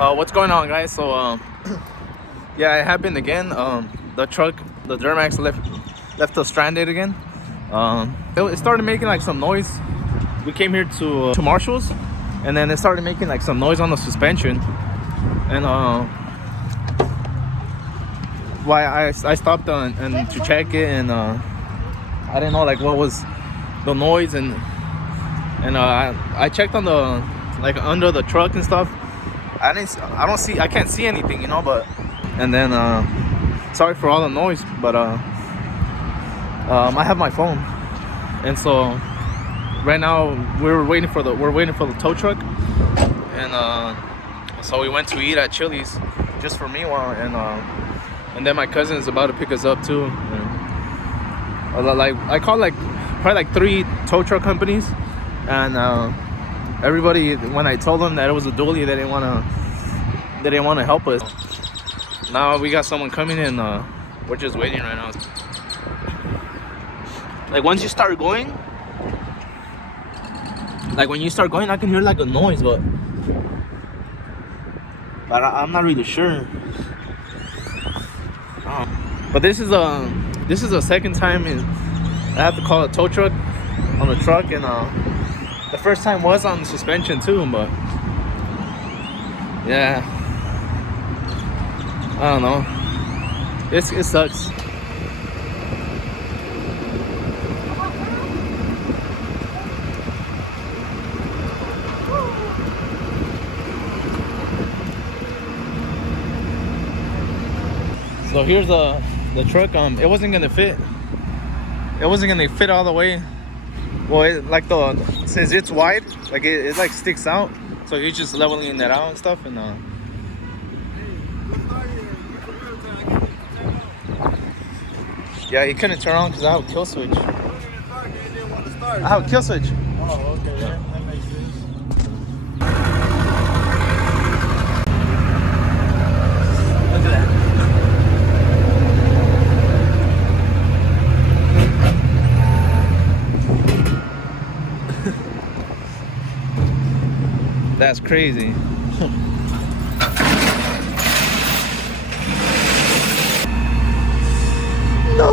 What's going on, guys? Yeah, it happened again. The truck, the Duramax left us stranded again. It started making like some noise. We came here to Marshall's, and then it started making like some noise on the suspension. And why I stopped and to check it, and I didn't know like what was the noise, and I checked on the like under the truck and stuff. I can't see anything, but and then sorry for all the noise, but I have my phone, and so right now we're waiting for the tow truck, and so we went to eat at Chili's just for me while, and then my cousin is about to pick us up too. Like I called probably like 3 tow truck companies, and everybody, when I told them that it was a dually, they didn't want to help us. Now we got someone coming in. We're just waiting right now. Like once you start going, when you start going, I can hear like a noise, but I'm not really sure. But this is the second time I have to call a tow truck on the truck, and the first time was on the suspension too, but yeah, I don't know. It sucks. So here's the truck. It wasn't gonna fit. It wasn't gonna fit all the way. Well, since it's wide, like it like sticks out. So he's just leveling that out and stuff, and yeah, he couldn't turn on because I have a kill switch. I have a kill switch. Oh, okay. That makes sense. Look at that. That's crazy. No.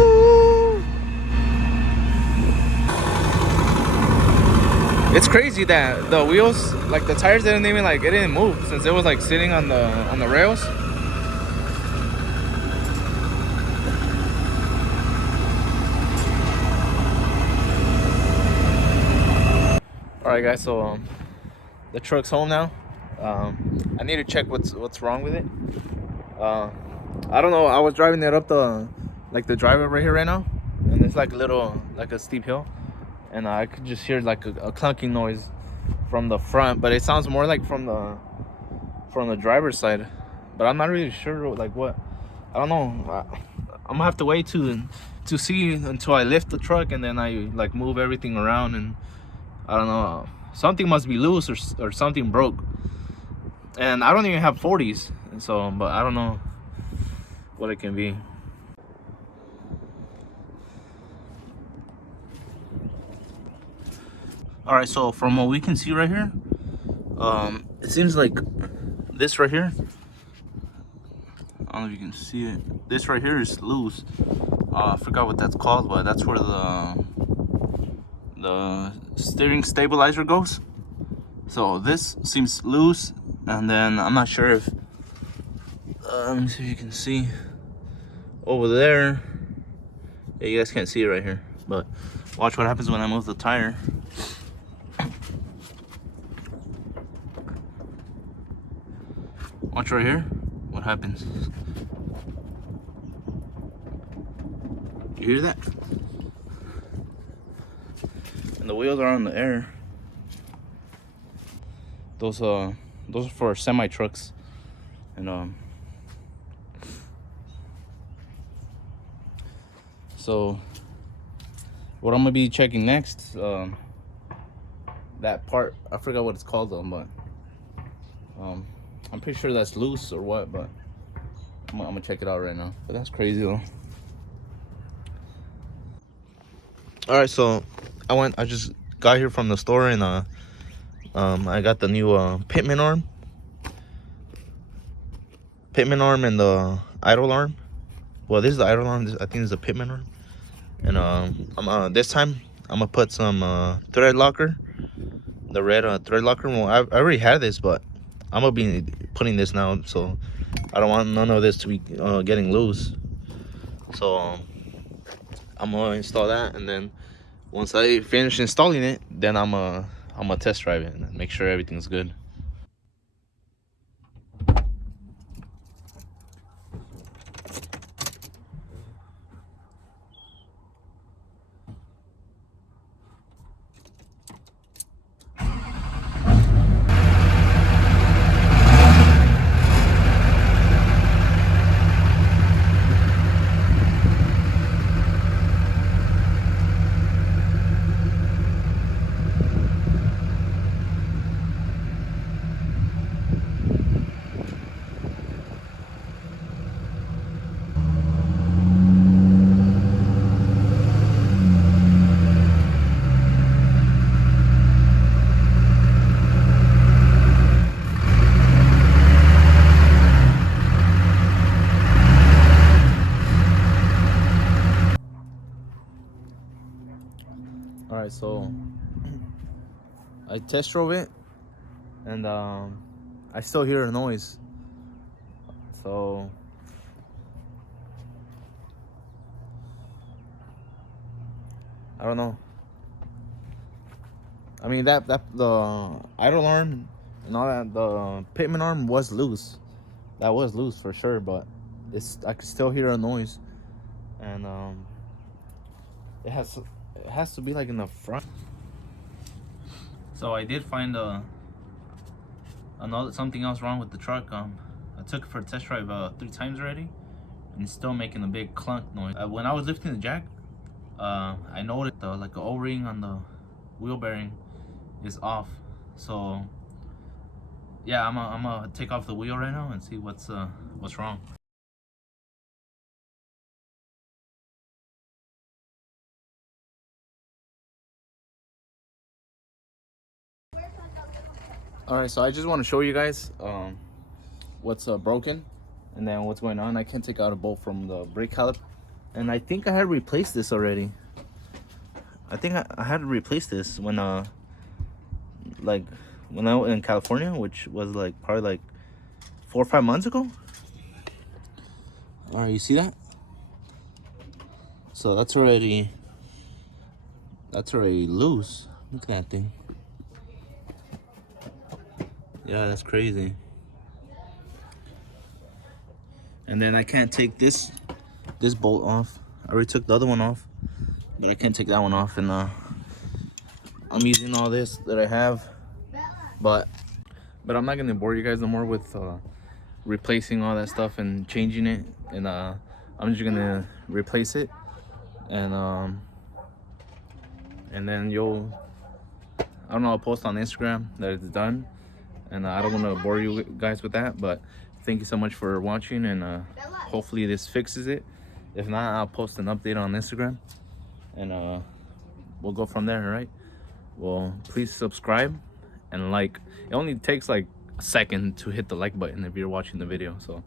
It's crazy that the wheels, like the tires, it didn't move since it was like sitting on the rails. All right, guys. So the truck's home now. I need to check what's wrong with it. I don't know. I was driving it up the driveway right here right now, and it's like a steep hill, and I could just hear like a clunking noise from the front, but it sounds more like from the driver's side. But I'm not really sure like what. I don't know. I'm gonna have to wait to see until I lift the truck, and then I like move everything around, and I don't know. Something must be loose or something broke. And I don't even have 40s, and so, but I don't know what it can be. All right, so from what we can see right here, it seems like this right here, I don't know if you can see it. This right here is loose. I forgot what that's called, but that's where the steering stabilizer goes. So this seems loose, and then I'm not sure if let me see if you can see over there. Yeah, you guys can't see it right here, but watch what happens when I move the tire. Watch right here what happens. You hear that? And the wheels are on the air. Those are for semi trucks, and so what I'm gonna be checking next, that part, I forgot what it's called though, but I'm pretty sure that's loose or what, but I'm gonna check it out right now. But that's crazy though. All right, so I just got here from the store, and I got the new pitman arm. pitman arm and the idle arm. Well, this is the idle arm. I think this is the pitman arm. And I'm this time I'm gonna put some thread locker, the red thread locker. Well, I already had this, but I'm gonna be putting this now, so I don't want none of this to be getting loose. So I'm gonna install that, and then once I finish installing it, then I'm gonna test drive it and make sure everything's good. All right, so I test drove it, and I still hear a noise. So I don't know. I mean that the idle arm and all that, the pitman arm was loose. That was loose for sure, but I could still hear a noise, and it has to be like in the front. So I did find something else wrong with the truck. I took it for a test drive 3 times already, and it's still making a big clunk noise. When I was lifting the jack, I noticed like the O-ring on the wheel bearing is off. So yeah, I'm gonna take off the wheel right now and see what's wrong. All right, so I just want to show you guys what's broken and then what's going on. I can't take out a bolt from the brake caliper, and I think I had replaced this already. I think I had to replace this when like when I was in California, which was like probably like 4 or 5 months ago. All right, you see that? So that's already loose. Look at that thing. Yeah, that's crazy. And then I can't take this bolt off. I already took the other one off, but I can't take that one off. And I'm using all this that I have, but I'm not gonna bore you guys no more with replacing all that stuff and changing it. And I'm just gonna replace it, and then I don't know, I'll post on Instagram that it's done. And I don't want to bore you guys with that, but thank you so much for watching, and hopefully this fixes it. If not, I'll post an update on Instagram, and we'll go from there. All right, well, please subscribe and like. It only takes like a second to hit the like button if you're watching the video, so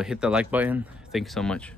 hit the like button. Thank you so much.